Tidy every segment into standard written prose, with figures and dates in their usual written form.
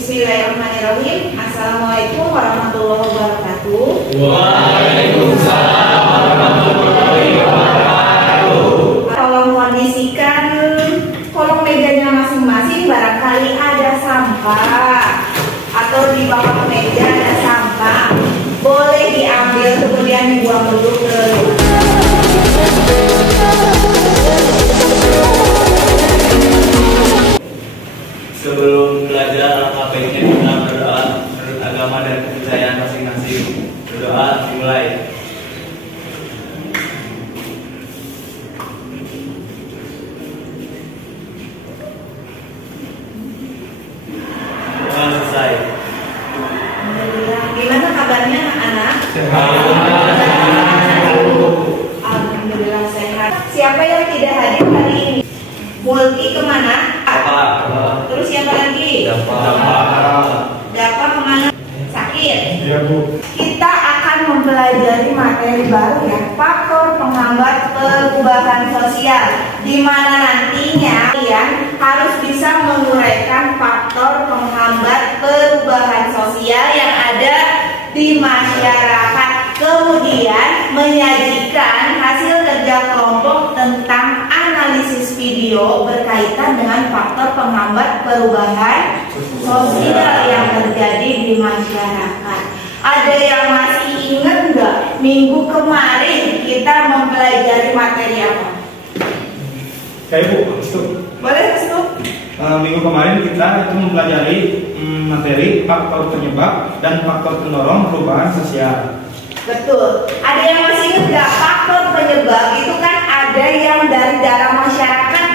Bismillahirrahmanirrahim. Assalamualaikum warahmatullahi wabarakatuh. Waalaikumsalam warahmatullahi wabarakatuh. Tolong kondisikan kolong mejanya masing-masing. Barangkali ada sampah atau di bawah meja ada sampah, boleh diambil kemudian dibuang dulu ke Sebelum belajar, alangkah baiknya kita berdoa menurut agama dan kepercayaan masing-masing. Berdoa dimulai. Doa selesai. Gimana kabarnya anak-anak? Alhamdulillah sehat. Siapa yang tidak hadir hari ini? Mulki kemana? Terus siapa lagi? Dapat kemana? Sakit? Iya, Bu. Kita akan mempelajari materi baru ya, faktor penghambat perubahan sosial, di mana nantinya kalian harus bisa menguraikan faktor penghambat perubahan sosial yang ada di masyarakat. Kemudian menyajikan hasil kerja kelompok tentang analisis video berkaitan dengan faktor penghambat perubahan sosial yang terjadi di masyarakat. Ada yang masih ingat nggak minggu kemarin kita mempelajari materi apa? Kayak Bu, Stop. Boleh stop? Minggu kemarin kita itu mempelajari materi faktor penyebab dan faktor pendorong perubahan sosial. Betul. Ada yang masih ingat nggak faktor penyebab itu kan ada yang dari dalam masyarakat.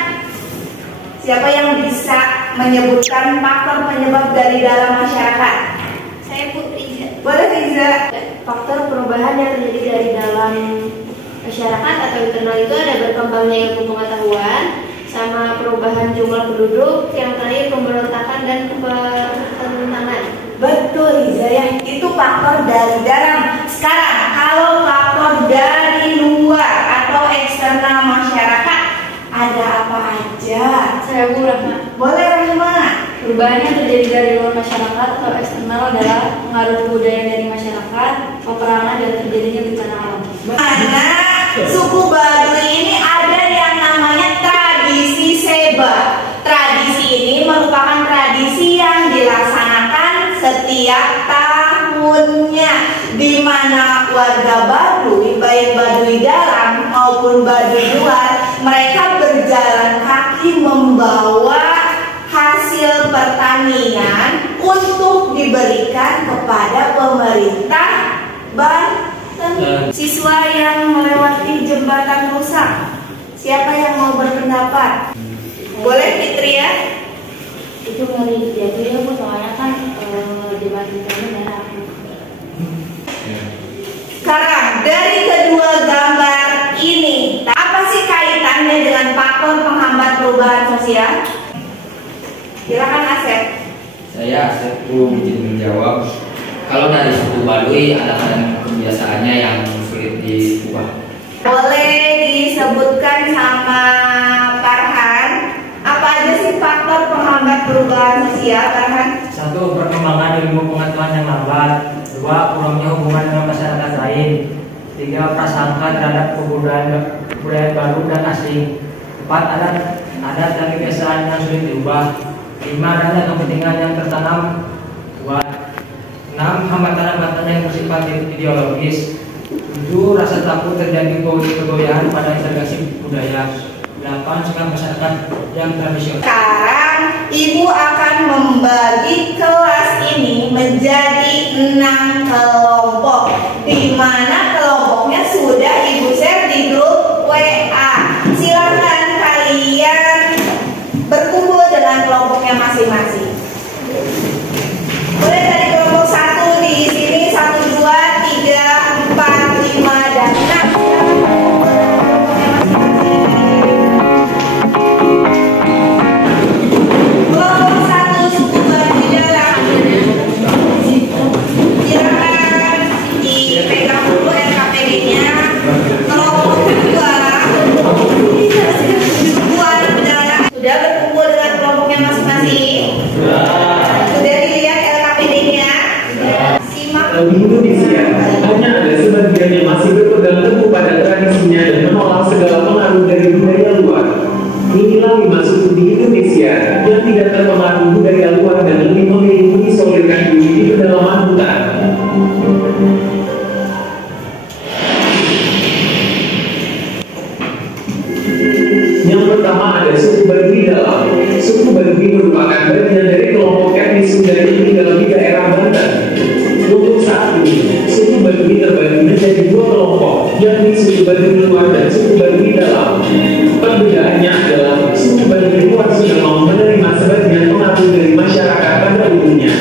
Siapa yang bisa menyebutkan faktor penyebab dari dalam masyarakat? Saya Putri. Boleh Riza. Faktor perubahan yang terjadi dari dalam masyarakat atau internal itu ada berkembangnya ilmu pengetahuan, sama perubahan jumlah penduduk, yang terakhir pemberontakan dan pertentangan. Betul Riza ya, itu faktor dari dalam. Sekarang kalau faktor dari luar atau eksternal masyarakat ada apa aja? Saya Bu Rahma. Boleh Rahma. Perubahan yang terjadi dari luar masyarakat atau eksternal adalah pengaruh budaya dari masyarakat, peperangan, dan terjadinya bencana alam. Karena suku Baduy ini ada yang namanya tradisi seba. Tradisi ini merupakan tradisi yang dilaksanakan setiap tahunnya, di mana warga Baduy, baik Baduy dalam maupun Baduy luar, mereka berjalan kaki membawa hasil pertanian untuk diberikan kepada pemerintah Banten. Siswa yang melewati jembatan rusak, siapa yang mau berpendapat? Boleh Fitri ya? Itu ngeri jadi ya Bu, soalnya kan jembatan ini merah. Sekarang dari kedua gambar ini, apa sih kaitannya dengan faktor penghambat perubahan sosial? Silakan Asep. Saya Asep izin menjawab. Kalau dari suku Baduy ada kebiasaannya yang sulit diubah. Boleh disebutkan sama Farhan, apa aja sih faktor penghambat perubahan sosial, Farhan? 1. Perkembangan ilmu pengetahuan yang lambat. 2. Kurangnya hubungan dengan masyarakat lain. 3. Prasangka terhadap kebudayaan baru dan asing. 4. Adat dan kebiasaan yang sulit diubah. 5. Ada kepentingan yang tertanam kuat. 6. Hambatan-hambatan yang bersifat ideologis. 7. Rasa takut terjadi kegoyahan pada integrasi budaya. 8. Sikap masyarakat yang tradisional. Sekarang Ibu akan membagi kelas ini menjadi 6 kelompok, di mana kelompoknya sudah Ibu share di grup WA. Silakan kalian berkumpul dengan kelompoknya masing-masing. Boleh dari kelompok 1 di sini, 1, 2, 3, 4, 5, dan 6. Kelompok 1 suku Baduy dalam. Silakan dipegang dulu ada suku Baduy Dalam. Suku Baduy merupakan bagian dari kelompok etnis Sunda yang tinggal di daerah Banten. Untuk saat ini, suku Baduy terbagi menjadi dua kelompok, yakni suku Baduy Luar dan suku Baduy Dalam. Perbedaannya adalah suku Baduy Luar sudah mau menerima sebagian pengaruh dari masyarakat pada umumnya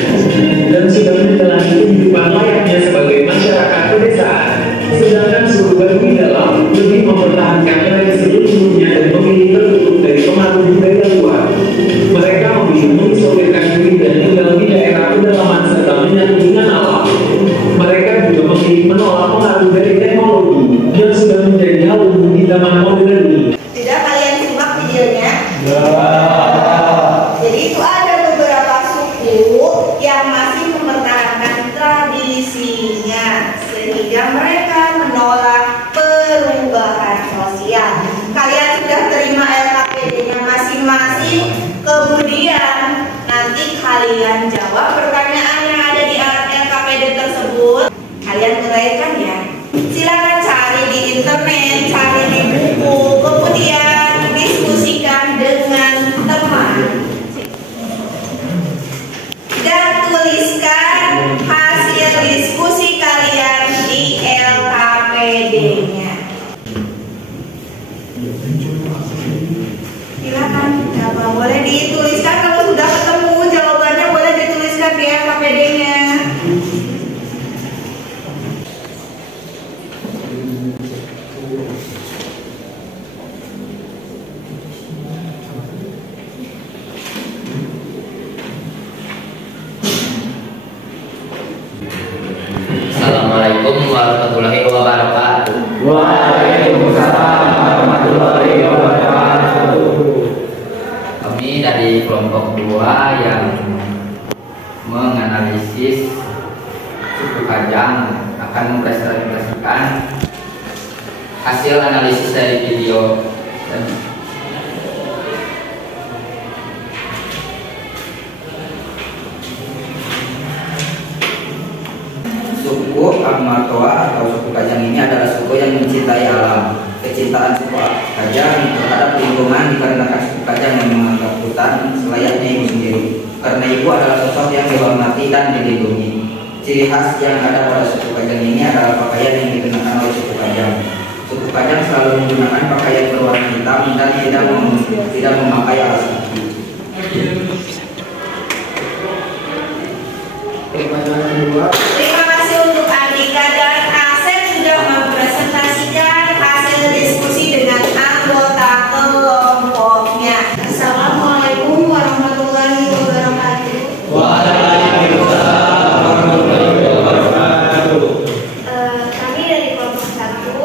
dan sudah menjalani kehidupan layaknya sebagai masyarakat pedesaan. Sedangkan suku Baduy Dalam lebih mempertahankan tradisi leluhurnya dan memilih tertutup dari pengaruh budaya luar. Mereka memilih mengisolirkan diri dan tinggal di daerah pedalaman serta menyatu dengan alam. Mereka juga memilih menolak pengaruh dari teknologi yang sudah menjadi hal umum di zaman modern ini. Sudah kalian simak videonya? Jadi itu ada beberapa suku yang masih mempertahankan tradisinya sehingga mereka menolak perubahan sosial. Kalian sudah terima LKPD-nya masing-masing, kemudian nanti kalian jawab pertanyaan yang ada di LKPD tersebut. Kalian uraikan ya. Silakan cari di internet, cari di buku, kemudian diskusikan dengan teman dan tuliskan hasil diskusi kalian di LKPD-nya. Silakan, boleh dituliskan kalau sudah ketemu jawabannya, boleh dituliskan di LKPD-nya. Assalamualaikum warahmatullahi wabarakatuh. Waalaikumsalam warahmatullahi wabarakatuh. Kami dari kelompok 2 yang menganalisis suku Kajang akan mempresentasikan hasil analisis dari video. Suku Amatoa atau suku Kajang ini adalah suku yang mencintai alam. Kecintaan suku Kajang terhadap lingkungan dikarenakan suku Kajang yang menganggap hutan selayaknya ibu sendiri. Karena ibu adalah sosok yang dihormati dan dilindungi. Ciri khas yang ada pada suku Kajang ini adalah pakaian yang dikenakan oleh suku Kajang. Suku Kajang selalu menggunakan pakaian berwarna hitam dan tidak memakai alas kaki. Terima kasih untuk Andika dan Asep sudah mempresentasikan hasil diskusi dengan anggota kelompoknya. Assalamualaikum warahmatullahi wabarakatuh. Waalaikumsalam warahmatullahi wabarakatuh. Kami dari kelompok 1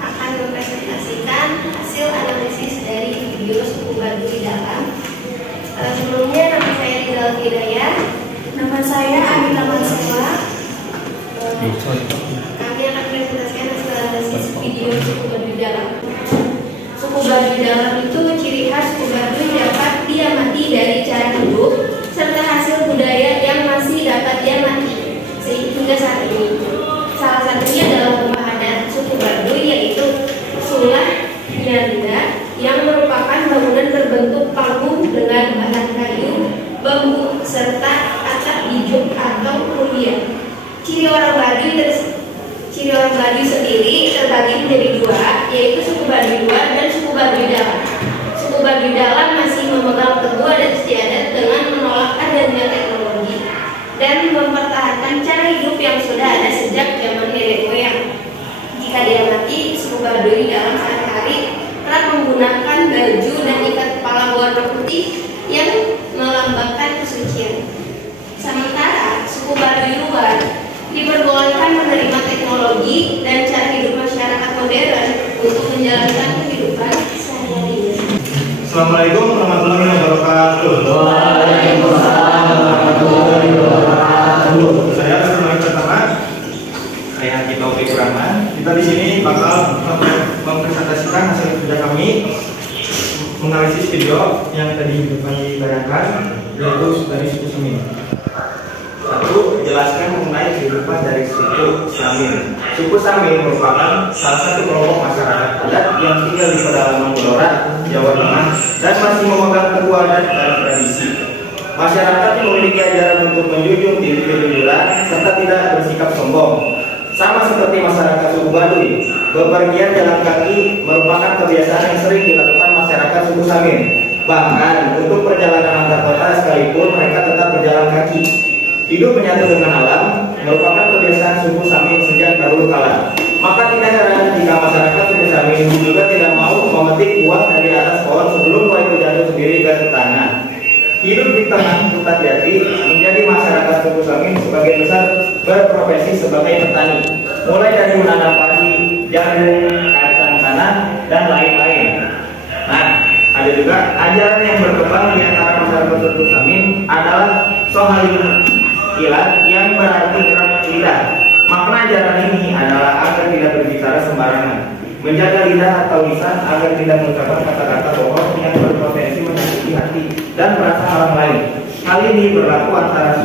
akan mempresentasikan hasil analisis dari video suku Baduy Dalam. Sebelumnya nama saya Rizal Hidayah. Nama saya Anita Mansela. Kami akan presentasikan hasil analisis video suku Baduy Dalam. Suku Baduy Dalam itu ciri khas suku Baduy dapat diamati dari cara hidup serta hasil budaya yang masih dapat diamati sehingga saat ini. Salah satunya adalah rumah adat suku Baduy yaitu Sulah Nyanda yang merupakan bangunan berbentuk panggung dengan bahan kayu, bambu serta atap ijuk atau rubiah. Ciri orang Baduy sendiri terbagi menjadi 2, yaitu suku Baduy Luar dan suku Baduy Dalam. Suku Baduy Dalam masih memegang teguh adat istiadat dengan menolak adanya teknologi dan mempertahankan cara hidup yang sudah ada sejak zaman nenek moyang. Jika diamati, suku Baduy Dalam sehari-hari kerap menggunakan baju dan ikat kepala berwarna putih yang melambangkan kesucian. Sementara suku Baduy Luar diperbolehkan menerima teknologi dan cara hidup masyarakat modern untuk menjalankan kehidupan sehari-hari. Assalamualaikum warahmatullahi wabarakatuh. Waalaikumsalam warahmatullahi wabarakatuh. Saya Astronomi pertama, saya Haji Taufik Rahman. Kita di sini bakal mempresentasikan hasil kerja kami menganalisis video yang tadi kami bayangkan, yaitu dari suku Samin. 1. Jelaskan mengenai kehidupan dari suku Samin. Suku Samin merupakan salah satu kelompok masyarakat adat yang tinggal di pedalaman Blora, Jawa Tengah, dan masih memegang teguh adat dan tradisi. Masyarakat yang memiliki ajaran untuk menjunjung tinggi kejujuran serta tidak bersikap sombong. Sama seperti masyarakat suku Baduy, bepergian jalan kaki merupakan kebiasaan yang sering dilakukan masyarakat suku Samin. Bahkan untuk perjalanan antar kota sekalipun mereka tetap berjalan kaki. Hidup menyatu dengan alam merupakan kebiasaan suku Samin sejak dahulu kala. Maka tidak heran jika masyarakat suku Samin juga tidak mau memetik buah dari atas pohon sebelum buah itu jatuh sendiri ke tanah. Hidup di tengah hutan jati menjadi masyarakat suku Samin sebagai besar berprofesi sebagai petani, mulai dari menanam padi, jagung, kacang tanah, dan lain-lain. Nah, ada juga ajaran yang berkembang di antara masyarakat suku Samin adalah sohalim ilat yang berarti gerak lidah. Makna ajaran ini adalah agar tidak berbicara sembarangan, menjaga lidah atau lisan agar tidak mengucapkan kata-kata bohong yang berpotensi menyakiti hati dan perasaan orang lain. Hal ini berlaku antara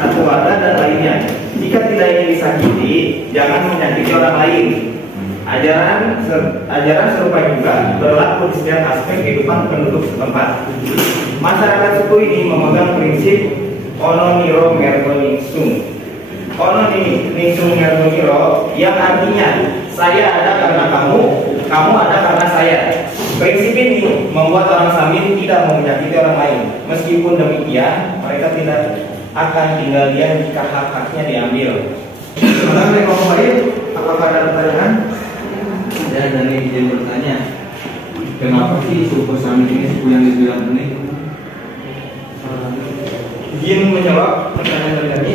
satu warga dan lainnya. Jika tidak ingin disakiti, jangan menyakiti orang lain. Ajaran serupa juga berlaku di setiap aspek kehidupan penduduk setempat. Masyarakat suku ini memegang prinsip ono niro mergo ningsung. Ono ningsung mergo niro yang artinya saya ada karena kamu, kamu ada karena saya. Prinsip ini membuat orang Samin tidak menyakiti orang lain. Meskipun demikian, mereka tidak akan tinggal diam jika hak-haknya diambil. Sementara dari kelompok lain, apakah ada pertanyaan? Saya dari izin bertanya, kenapa sih suku Samin ini suku yang dibilang unik? Izin menjawab pertanyaan dari kami.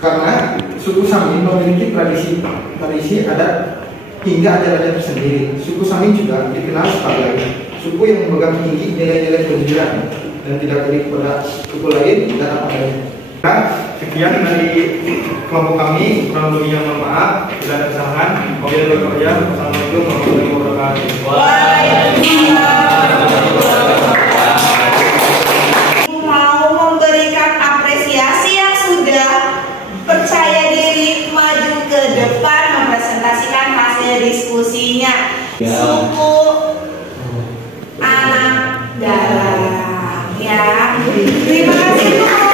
Karena suku Samin memiliki tradisi adat hingga ajarannya tersendiri. Suku Samin juga dikenal sebagai suku yang memegang tinggi nilai-nilai kejujuran dan tidak peduli kepada suku lain dan apa adanya. Nah, sekian dari kelompok kami. Kurang lebihnya mohon maaf. Bila ada kesalahan, wabillahi taufiq. Wassalamualaikum warahmatullahi wabarakatuh. Mau memberikan apresiasi yang sudah percaya diri maju ke depan mempresentasikan hasil diskusinya. Suku anak dalam, ya. Terima kasih untuk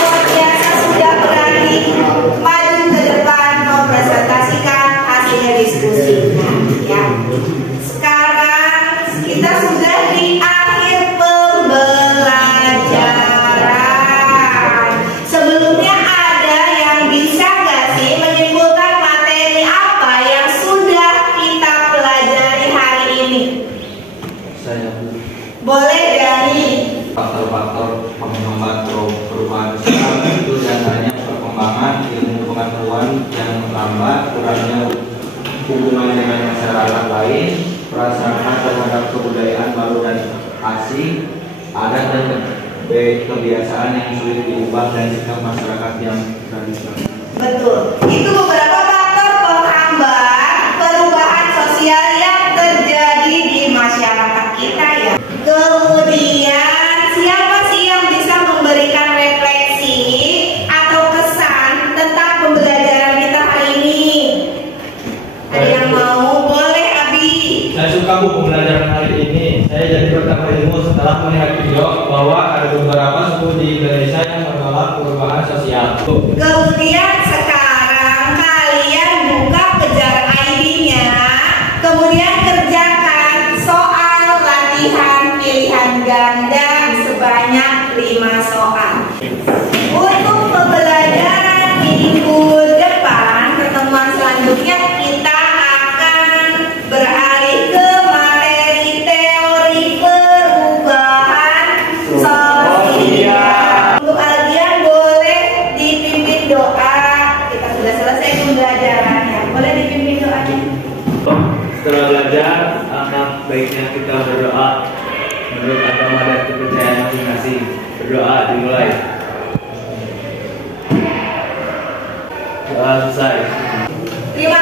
luar biasa sudah berani maju ke depan mempresentasikan hasil diskusinya, ya. Sekarang kita sudah di akhir pembelajaran. Sebelumnya ada yang bisa nggak sih menyimpulkan materi apa yang sudah kita pelajari hari ini? Saya Boleh dari faktor-faktor penghambat perubahan sosial itu diantaranya perkembangan ilmu pengetahuan yang lambat, kurangnya hubungan dengan masyarakat lain, prasangka terhadap kebudayaan baru dan asing, adat dan kebiasaan yang sulit diubah, dan sikap masyarakat yang tradisional. betul. Itu beberapa faktor penghambat perubahan sosial yang terjadi di masyarakat kita, ya. Kemudian siapa sih yang bisa memberikan refleksi atau kesan tentang pembelajaran kita hari ini? Ada yang mau? Boleh, Abi. Saya suka bu pembelajaran hari ini. Saya jadi bertambah ilmu setelah melihat video bahwa ada beberapa suku di Indonesia yang menolak perubahan sosial. Kemudian sekarang kalian buka Kejar ID-nya, kemudian kerjakan soal latihan pilihan ganda sebanyak 5 soal. Untuk pembelajaran minggu depan, pertemuan selanjutnya kita akan beralih ke materi teori perubahan sosial. Untuk kalian boleh dipimpin doa. Kita sudah selesai pembelajarannya. Boleh dipimpin doanya. Setelah belajar, alangkah baiknya kita berdoa menurut agama dan kepercayaan masing-masing. Berdoa dimulai. Doa selesai. Terima